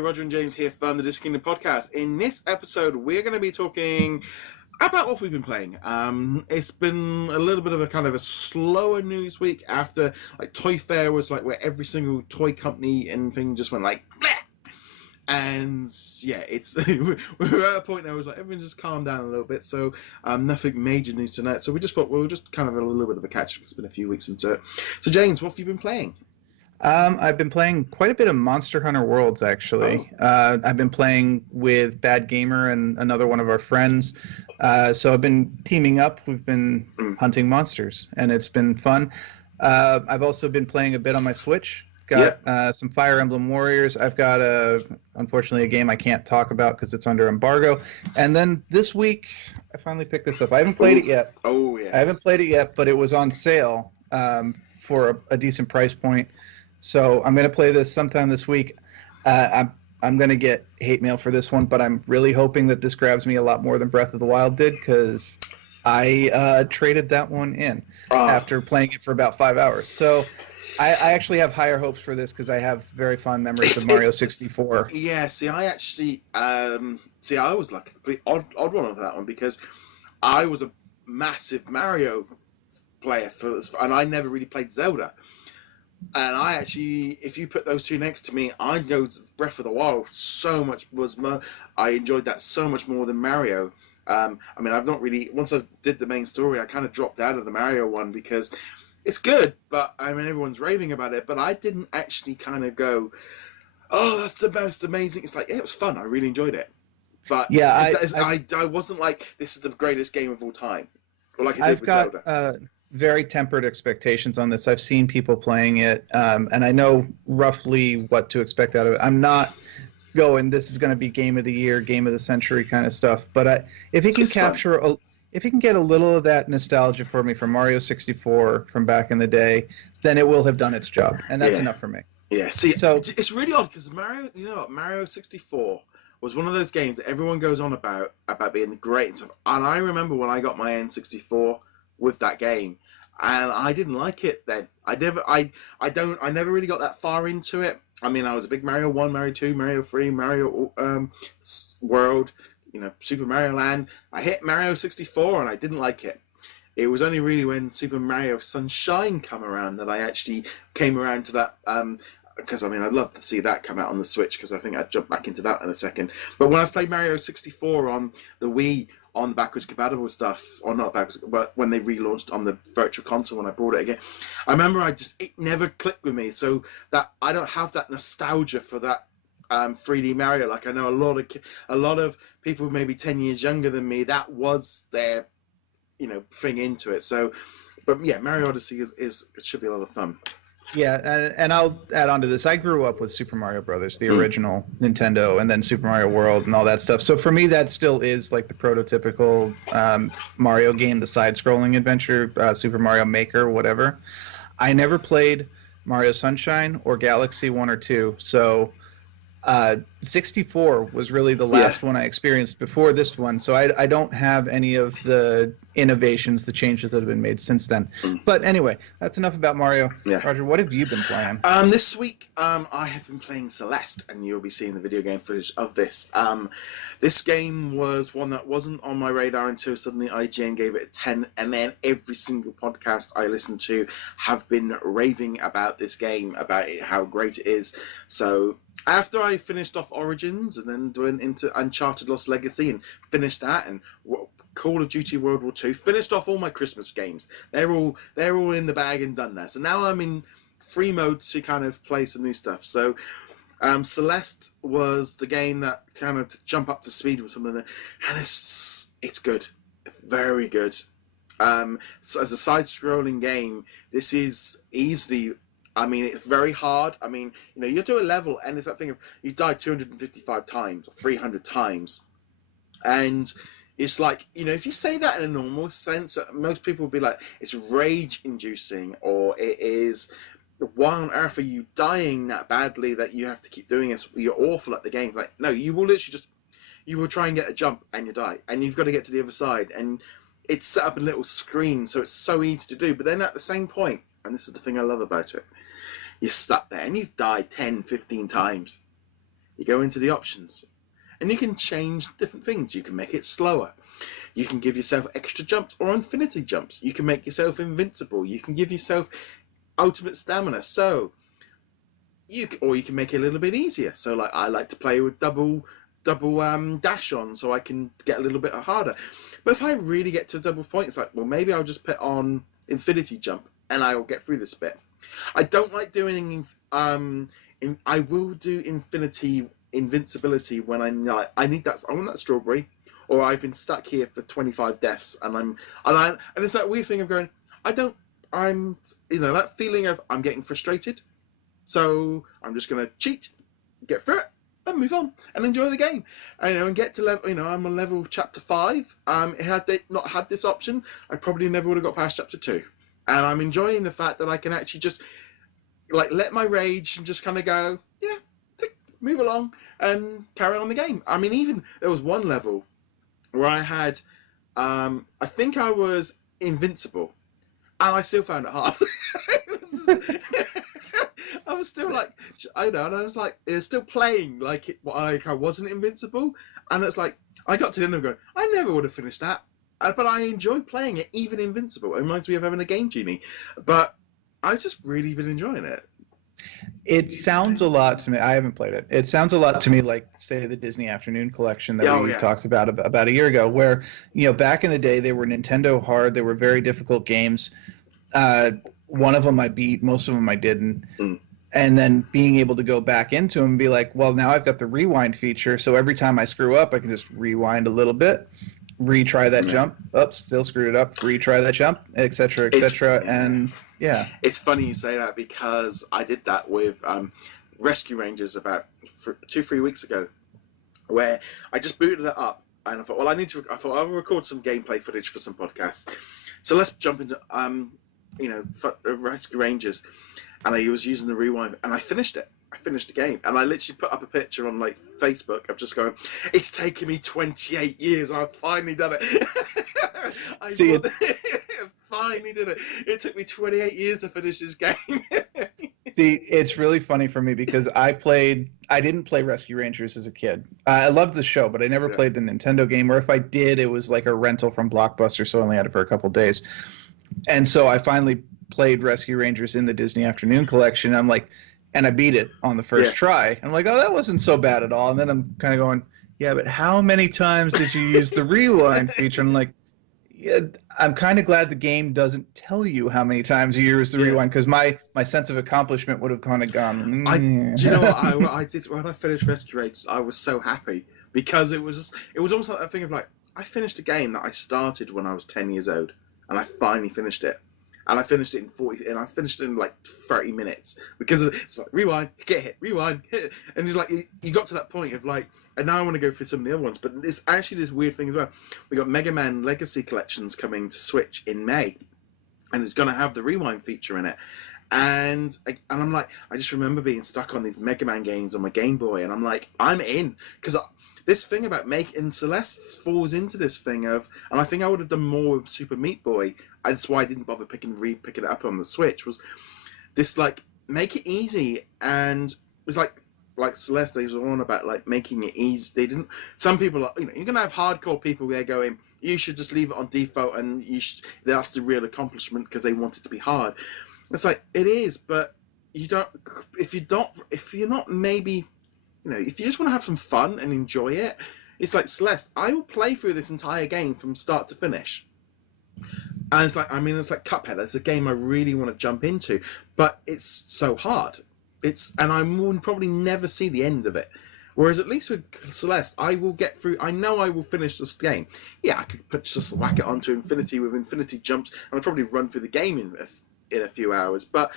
Roger and James here from the DisKingdom Podcast. In this episode, we're going to be talking about what we've been playing. It's been a little bit of a kind of a slower news week after like Toy Fair was like where every single toy company and thing just went like bleh! And yeah, it's we're at a point now where it's like everyone just calmed down a little bit. So nothing major news tonight. So we just thought we'll just kind of a little bit of a catch up. It's been a few weeks into it. So James, what have you been playing? I've been playing quite a bit of Monster Hunter Worlds, actually. I've been playing with Bad Gamer and another one of our friends. So I've been teaming up. We've been hunting monsters, and it's been fun. I've also been playing a bit on my Switch. Got some Fire Emblem Warriors. I've got, unfortunately, a game I can't talk about because it's under embargo. And then this week, I finally picked this up. I haven't played it yet. Oh, yes. I haven't played it yet, but it was on sale for a decent price point. So I'm going to play this sometime this week. I'm going to get hate mail for this one, but I'm really hoping that this grabs me a lot more than Breath of the Wild did, because I traded that one in after playing it for about 5 hours. So I actually have higher hopes for this because I have very fond memories of Mario 64. Yeah, see, I actually... I was like a complete odd one of that one because I was a massive Mario player, and I never really played Zelda. And I actually, if you put those two next to me, I'd go Breath of the Wild. I enjoyed that so much more than Mario. I mean, I've not really, once I did the main story, I kind of dropped out of the Mario one because it's good, but I mean, everyone's raving about it. But I didn't actually kind of go, oh, that's the most amazing. It's like, yeah, it was fun. I really enjoyed it. But yeah, I wasn't like, this is the greatest game of all time. Or like I did with Zelda. Very tempered expectations on this. I've seen people playing it, and I know roughly what to expect out of it. I'm not going, this is going to be game of the year, game of the century kind of stuff. But if it can if you can get a little of that nostalgia for me from Mario 64 from back in the day, then it will have done its job, and that's enough for me. Yeah. See, so it's really odd because Mario 64 was one of those games that everyone goes on about being great and stuff. And I remember when I got my N64 with that game, and I didn't like it then. I never really got that far into it. I mean, I was a big Mario 1, Mario 2, Mario 3, Mario World, Super Mario Land. I hit Mario 64 and I didn't like it. It was only really when Super Mario Sunshine come around that I actually came around to that, because I mean, I'd love to see that come out on the Switch, because I think I'd jump back into that in a second. But when I played Mario 64 on the Wii, on the backwards compatible stuff, or not backwards, but when they relaunched on the virtual console when I brought it again, I remember it never clicked with me, so that I don't have that nostalgia for that 3D Mario. Like I know a lot of people maybe 10 years younger than me, that was their thing into it. So, but yeah, Mario Odyssey it should be a lot of fun. Yeah, and I'll add on to this. I grew up with Super Mario Brothers, the original Nintendo, and then Super Mario World and all that stuff. So for me, that still is like the prototypical Mario game, the side-scrolling adventure, Super Mario Maker, whatever. I never played Mario Sunshine or Galaxy 1 or 2, so 64 was really the last one I experienced before this one, so I don't have any of the innovations, the changes that have been made since then. But anyway, that's enough about Mario. Roger, what have you been playing? This week, I have been playing Celeste, and you'll be seeing the video game footage of this. This game was one that wasn't on my radar until suddenly IGN gave it a 10, and then every single podcast I listened to have been raving about this game, about how great it is. So after I finished off Origins and then went into Uncharted Lost Legacy and finished that, and Call of Duty World War II, finished off all my Christmas games. They're all in the bag and done there. So now I'm in free mode to kind of play some new stuff. So Celeste was the game that kind of to jump up to speed with something, and it's good, it's very good. So as a side-scrolling game, this is easily. I mean, it's very hard. I mean, you do a level, and it's that thing of you die 255 times or 300 times, and it's like, if you say that in a normal sense, most people would be like, it's rage-inducing, or it is, why on earth are you dying that badly that you have to keep doing this? You're awful at the game. Like, no, you will literally you will try and get a jump, and you die, and you've got to get to the other side, and it's set up a little screen, so it's so easy to do. But then at the same point, and this is the thing I love about it, you're stuck there, and you've died 10, 15 times. you go into the options, and you can change different things. You can make it slower. You can give yourself extra jumps or infinity jumps. You can make yourself invincible. You can give yourself ultimate stamina. So you can make it a little bit easier. So like I like to play with double dash on, so I can get a little bit harder. But if I really get to a double point, it's like, well, maybe I'll just put on infinity jump and I will get through this bit. I don't like doing I will do invincibility when I want that strawberry, or I've been stuck here for 25 deaths and it's that weird thing of going, I'm that feeling of I'm getting frustrated, so I'm just gonna cheat, get through it, and move on and enjoy the game, and get to level. I'm on level chapter 5. Had they not had this option, I probably never would have got past chapter 2, and I'm enjoying the fact that I can actually just like let my rage and just kind of go, yeah, move along and carry on the game. I mean, even there was one level where I had, I think I was invincible, and I still found it hard. I was still like, and I was like, it's still playing like I wasn't invincible, and it's like I got to the end of going, I never would have finished that, but I enjoy playing it even invincible. It reminds me of having a game genie, but I've just really been enjoying it. It sounds a lot to me. I haven't played it. It sounds a lot to me like, say, the Disney Afternoon Collection that we talked about a year ago, where back in the day they were Nintendo hard. They were very difficult games. One of them I beat, most of them I didn't. And then being able to go back into them and be like, well, now I've got the rewind feature, so every time I screw up, I can just rewind a little bit, retry that jump. Oops, still screwed it up. Retry that jump, etc., etc. And yeah, it's funny you say that, because I did that with Rescue Rangers about 2-3 weeks ago, where I just booted it up, and I thought, well, I thought I'll record some gameplay footage for some podcasts. So let's jump into Rescue Rangers, and I was using the rewind, and I finished it. I finished the game, and I literally put up a picture on like Facebook of just going, it's taken me 28 years, I've finally done it. I finally did it. It took me 28 years to finish this game. See, it's really funny for me because I didn't play Rescue Rangers as a kid. I loved the show, but I never played the Nintendo game, or if I did, it was like a rental from Blockbuster, so I only had it for a couple days. And so I finally played Rescue Rangers in the Disney Afternoon Collection. I'm like, and I beat it on the first try. I'm like, oh, that wasn't so bad at all. And then I'm kind of going, yeah, but how many times did you use the rewind feature? I'm like, yeah, I'm kind of glad the game doesn't tell you how many times you use the rewind, because my sense of accomplishment would have kind of gone. Do you know what I did when I finished Rescue Rangers? I was so happy, because it was almost like that thing of like, I finished a game that I started when I was 10 years old, and I finally finished it. And I finished it in like 30 minutes, because it's like rewind, get hit, rewind, hit, and it's like you got to that point of like, and now I want to go through some of the other ones. But it's actually this weird thing as well. We got Mega Man Legacy Collections coming to Switch in May, and it's going to have the rewind feature in it. And I'm like, I just remember being stuck on these Mega Man games on my Game Boy, and I'm like, I'm in, because this thing about making Celeste falls into this thing of, and I think I would have done more with Super Meat Boy. That's why I didn't bother picking it up on the Switch. Was this like, make it easy, and it's like Celeste, they were on about like making it easy. They didn't. Some people are, you're gonna have hardcore people there going, you should just leave it on default, and that's the real accomplishment because they want it to be hard. It's like, it is, but you don't. If you're not maybe. If you just want to have some fun and enjoy it, it's like Celeste. I will play through this entire game from start to finish. And it's like Cuphead. It's a game I really want to jump into, but it's so hard. And I will probably never see the end of it. Whereas at least with Celeste, I will get through. I know I will finish this game. Yeah, I could just whack it onto infinity with infinity jumps, and I'll probably run through the game in a few hours. But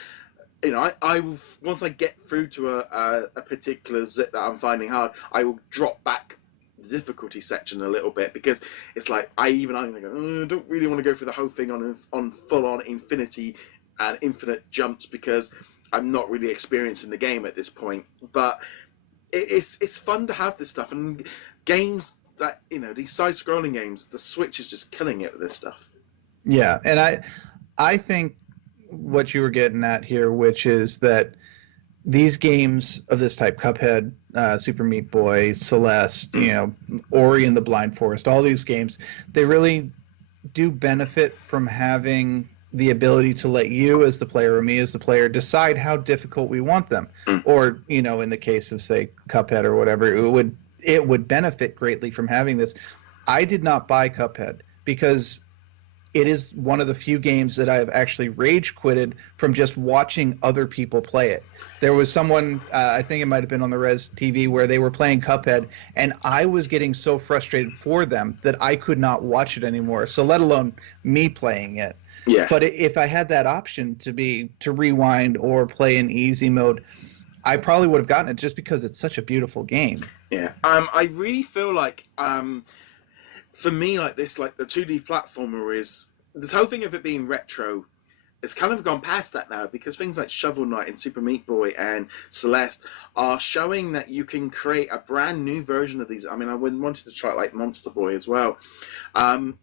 I will, once I get through to a particular zit that I'm finding hard, I will drop back the difficulty section a little bit, because it's like I don't really want to go through the whole thing on full on infinity and infinite jumps, because I'm not really experiencing the game at this point. But it's fun to have this stuff, and games that these side scrolling games, the Switch is just killing it with this stuff. Yeah, and I think what you were getting at here, which is that these games of this type, Cuphead, Super Meat Boy, Celeste, Ori and the Blind Forest, all these games, they really do benefit from having the ability to let you as the player or me as the player decide how difficult we want them. Or, in the case of, say, Cuphead or whatever, it would benefit greatly from having this. I did not buy Cuphead because it is one of the few games that I've actually rage quitted from just watching other people play it. There was someone, I think it might have been on the Res TV, where they were playing Cuphead, and I was getting so frustrated for them that I could not watch it anymore, so let alone me playing it. Yeah. But if I had that option to rewind or play in easy mode, I probably would have gotten it just because it's such a beautiful game. Yeah. I really feel like, for me, like this, like the 2D platformer is, this whole thing of it being retro, it's kind of gone past that now, because things like Shovel Knight and Super Meat Boy and Celeste are showing that you can create a brand new version of these. I mean, I wanted to try like Monster Boy as well. And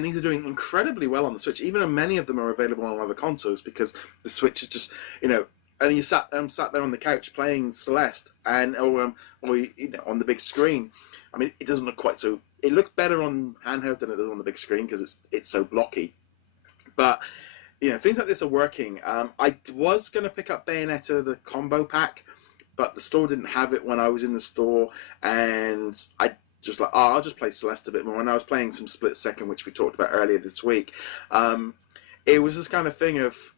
these are doing incredibly well on the Switch, even though many of them are available on other consoles, because the Switch is just, and you sat there on the couch playing Celeste, and or on the big screen. I mean, it doesn't look quite so. It looks better on handheld than it does on the big screen because it's so blocky. But things like this are working. I was going to pick up Bayonetta, the combo pack, but the store didn't have it when I was in the store, and I just like, I'll just play Celeste a bit more. And I was playing some Split Second, which we talked about earlier this week. It was this kind of thing of,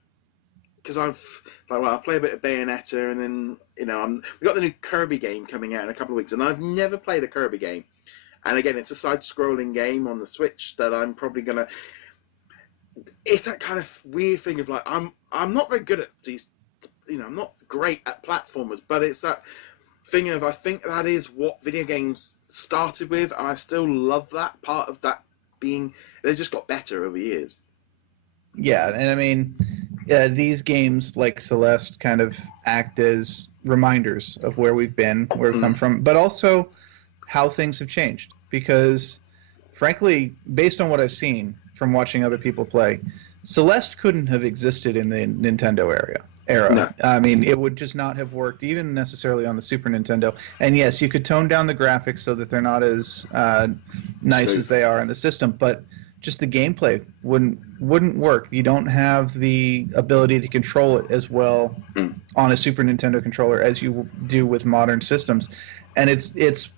because I'll play a bit of Bayonetta, and then we got the new Kirby game coming out in a couple of weeks, and I've never played a Kirby game. And again, it's a side-scrolling game on the Switch that I'm probably gonna. It's that kind of weird thing of like, I'm not very good at these, I'm not great at platformers, but it's that thing of, I think that is what video games started with, and I still love that part of that being. They just got better over years. Yeah, and I mean, these games like Celeste kind of act as reminders of where we've been, where we've come from, but also how things have changed. Because, frankly, based on what I've seen from watching other people play, Celeste couldn't have existed in the Nintendo era. No. I mean, it would just not have worked, even necessarily on the Super Nintendo. And yes, you could tone down the graphics so that they're not as nice as they are in the system, but just the gameplay wouldn't work. You don't have the ability to control it as well on a Super Nintendo controller as you do with modern systems. And it's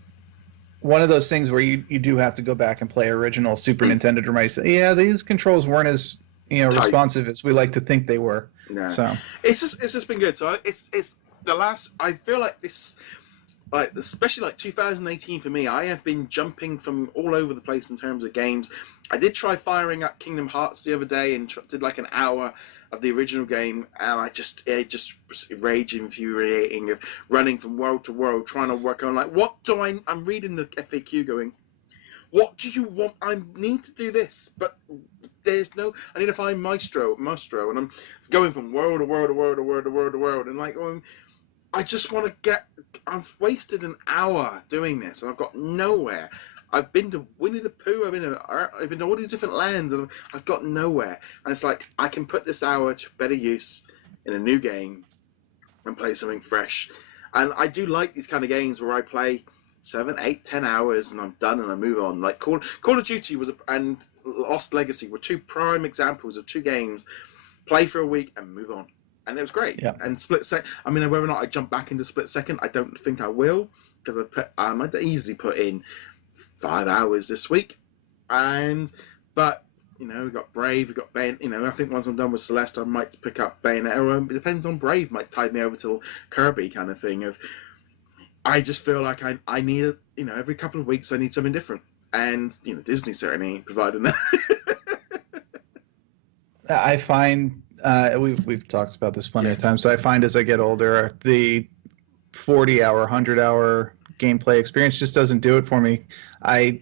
one of those things where you do have to go back and play original Super Nintendo to remind you, yeah, these controls weren't as responsive as we like to think they were. No. So it's just been good. So it's the last. I feel like this, like especially like 2018 for me, I have been jumping from all over the place in terms of games. I did try firing up Kingdom Hearts the other day and did like an hour of the original game, and it just was rage infuriating of running from world to world trying to work on like, what do I'm reading the FAQ going, what do you want? I need to do this, but there's no. I need to find Maestro, and I'm going from world to world to world to world to world to world, and like I just want to get. I've wasted an hour doing this, and I've got nowhere. I've been to Winnie the Pooh. I've been to all these different lands, and I've got nowhere. And it's like, I can put this hour to better use in a new game and play something fresh. And I do like these kind of games where I play 7, 8, 10 hours and I'm done and I move on. Like Call of Duty and Lost Legacy were two prime examples of two games. Play for a week and move on. And it was great. Yeah. And Split Second, I mean, whether or not I jump back into Split Second, I don't think I will, because I'd easily put in 5 hours this week. But we got Brave, we got Bayonetta. I think once I'm done with Celeste, I might pick up Bayonetta. It depends on Brave, might tide me over to Kirby kind of thing. I just feel like I need every couple of weeks I need something different, and Disney certainly ain't providing that. I find we've talked about this plenty of times. So I find as I get older, the 40-hour, 100-hour gameplay experience just doesn't do it for me. I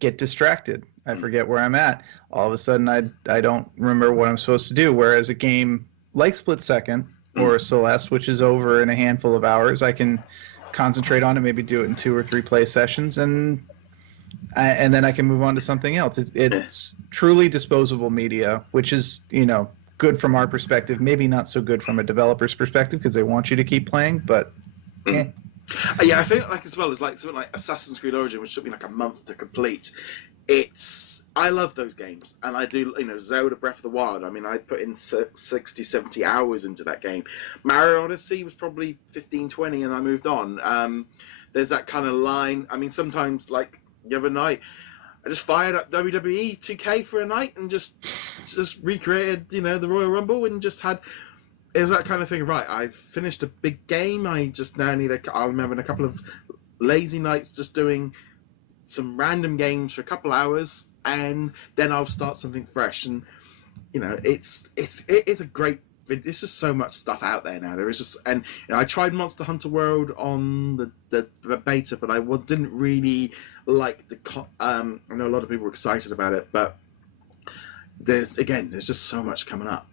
get distracted. I forget where I'm at. All of a sudden, I don't remember what I'm supposed to do. Whereas a game like Split Second or Celeste, which is over in a handful of hours, I can concentrate on it, maybe do it in 2 or 3 play sessions, and then I can move on to something else. It's truly disposable media, which is good from our perspective, maybe not so good from a developer's perspective because they want you to keep playing, but Yeah, I think like as well as like something like Assassin's Creed Origin, which took me like a month to complete. I love those games, and I do, Zelda Breath of the Wild. I mean, I put in 60, 70 hours into that game. Mario Odyssey was probably 15, 20, and I moved on. There's that kind of line. I mean, sometimes, like the other night, I just fired up WWE 2K for a night and just recreated, the Royal Rumble, and just had. It was that kind of thing. Right, I've finished a big game. I just now need I'm having a couple of lazy nights just doing some random games for a couple hours, and then I'll start something fresh. And it's a great. There's just so much stuff out there now. There is just, and I tried Monster Hunter World on the beta, but I didn't really like I know a lot of people were excited about it, but there's just so much coming up.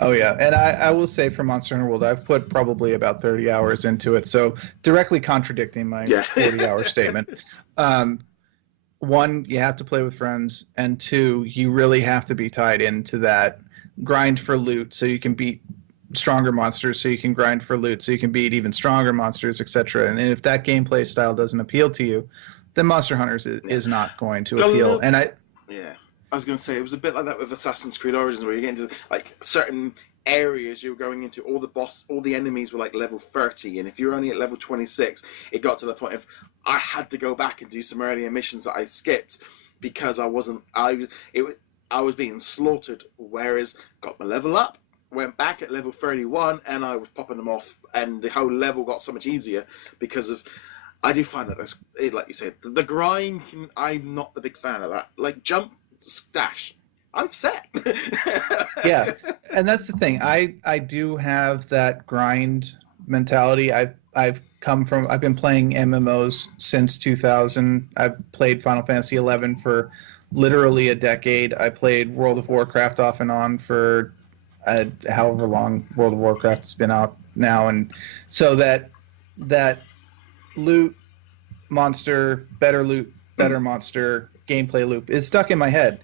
Oh yeah, and I will say for Monster Hunter World, I've put probably about 30 hours into it, so directly contradicting my 40-hour statement. One, you have to play with friends, and two, you really have to be tied into that grind for loot so you can beat stronger monsters, so you can grind for loot so you can beat even stronger monsters, etc. And if that gameplay style doesn't appeal to you, then Monster Hunters is not going to appeal. And I was going to say, it was a bit like that with Assassin's Creed Origins, where you get into like certain areas you were going into, all the enemies were like level 30, and if you're only at level 26, it got to the point of I had to go back and do some earlier missions that I skipped because I was being slaughtered. Whereas got my level up, went back at level 31, and I was popping them off, and the whole level got so much easier because of. I do find that, like you said, the grind. I'm not the big fan of that. Like jump, dash. I'm set. Yeah, and that's the thing. I do have that grind mentality. I've been playing MMOs since 2000. I've played Final Fantasy 11 for literally a decade. I played World of Warcraft off and on for however long World of Warcraft's been out now, and so that loot monster, better loot, better monster gameplay loop is stuck in my head.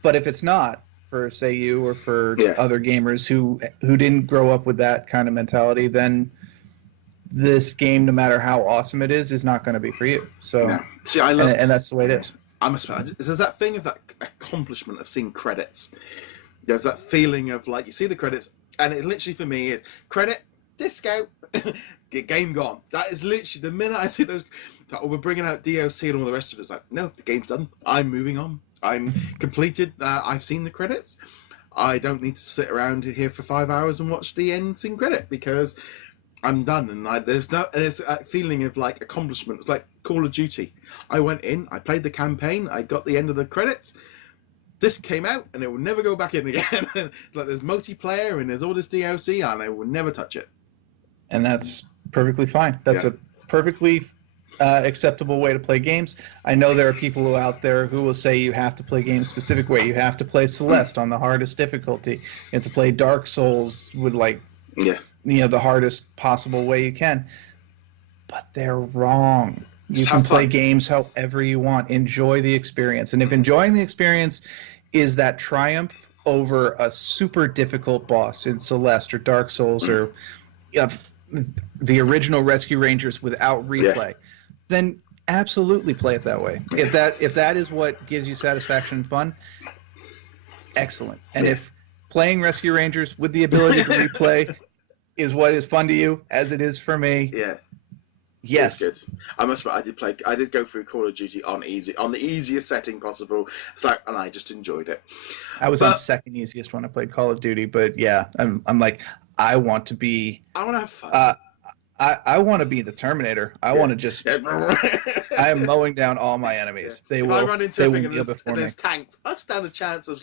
But if it's not, for say you or for other gamers who didn't grow up with that kind of mentality, then this game, no matter how awesome it is not going to be for you. So, See, I love, and that's the way it is. There's that thing of that accomplishment of seeing credits. There's that feeling of like you see the credits, and it literally for me is credit, disco, game gone. That is literally the minute I see those. We're bringing out DLC and all the rest of it. It's like, no, the game's done. I'm moving on. I'm completed. I've seen the credits. I don't need to sit around here for 5 hours and watch the end scene credit because I'm done. And there's a feeling of like accomplishment. It's like Call of Duty. I went in, I played the campaign, I got the end of the credits. This came out and it will never go back in again. It's like there's multiplayer and there's all this DLC and I will never touch it. And that's perfectly fine. That's a perfectly acceptable way to play games. I know there are people out there who will say you have to play games a specific way. You have to play Celeste on the hardest difficulty. You have to play Dark Souls with the hardest possible way you can. But they're wrong. You can play games however you want. Enjoy the experience. And if enjoying the experience is that triumph over a super difficult boss in Celeste or Dark Souls or the original Rescue Rangers without replay, then absolutely play it that way. If that is what gives you satisfaction and fun, excellent. And if playing Rescue Rangers with the ability to replay is what is fun to you, as it is for me, yes, it's good. I must admit, I did go through Call of Duty on the easiest setting possible. It's like, and I just enjoyed it. I was on second easiest when I played Call of Duty, but I'm like, I want to have fun. I want to be the Terminator. I want to just. I am mowing down all my enemies. They will. If I run into a thing and before there's tanks, I've stand a chance of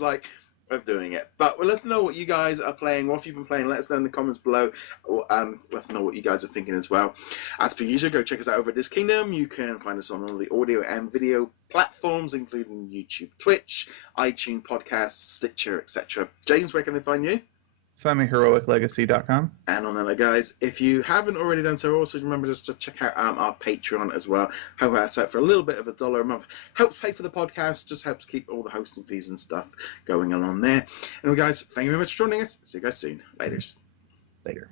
doing it. But let us know what you guys are playing. What have you been playing? Let us know in the comments below. Let us know what you guys are thinking as well. As per usual, go check us out over at DisKingdom. You can find us on all the audio and video platforms, including YouTube, Twitch, iTunes, Podcasts, Stitcher, etc. James, where can they find you? Find me heroiclegacy.com. And on that, guys, if you haven't already done so, also remember just to check out our Patreon as well. Help us out for a little bit of $1 a month. Helps pay for the podcast, just helps keep all the hosting fees and stuff going along there. Anyway, guys, thank you very much for joining us. See you guys soon. Laters. Later.